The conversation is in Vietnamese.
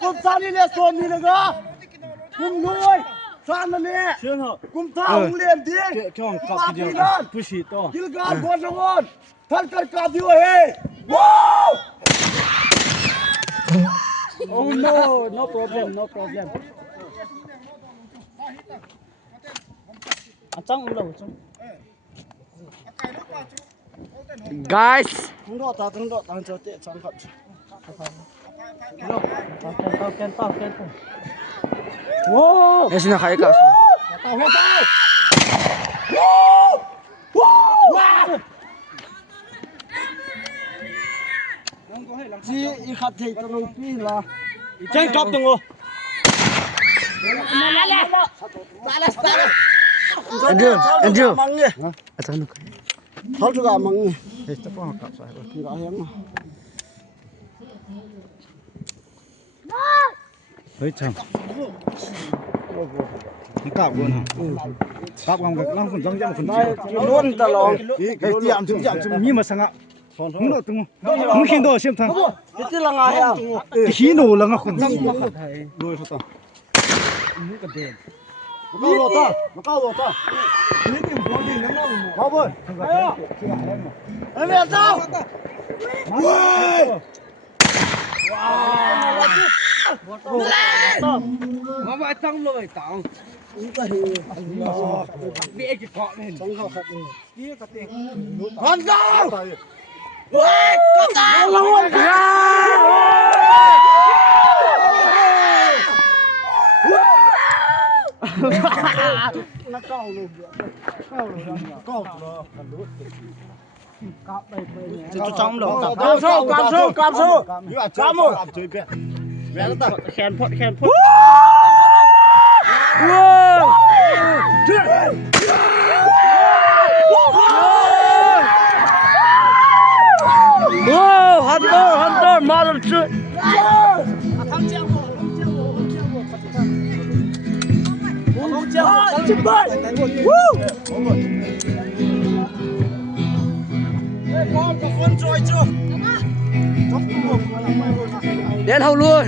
Kom sani le som ni lega. Kom noi. Sana ne. Kom ta ung lem di. Kong kap video. Pushi to. Gilgar bon ngon. Thal kar ka dio he. Wow! Oh no problem. Achang lo chang. Guys, Tung do ta cho te chang kap. Tao. Wow! ese na kaya ka. Tao. Wow! Ji I khat thei to no pi la. Chang kap tung go. Andrew. Mang ni. Achang no. Thal tu ga mang ni. Hey, ta pa kap sa. Ga yang. Hey, chang. Kap go na. Kap gam gak lang kun jang jam kun. Luôn ta long. Cái tiệm mi mà sang ạ. Không được tung. Không khiến đồ xem thằng. Ti la nga ya. Cái khí nổ là ngọc kun. Đôi sao ta. Macau lo ta. Mau boy. Anh mẹ sao? Mà mà tăng rồi tao. Bị cái cọ lên. Con dao. Ôi, con dao. Nó cao luôn. Cao rồi. Trong đó. Cam số. Cam một. Khen phốt. Wow, Hunter, mother shit. Đến hậu luôn.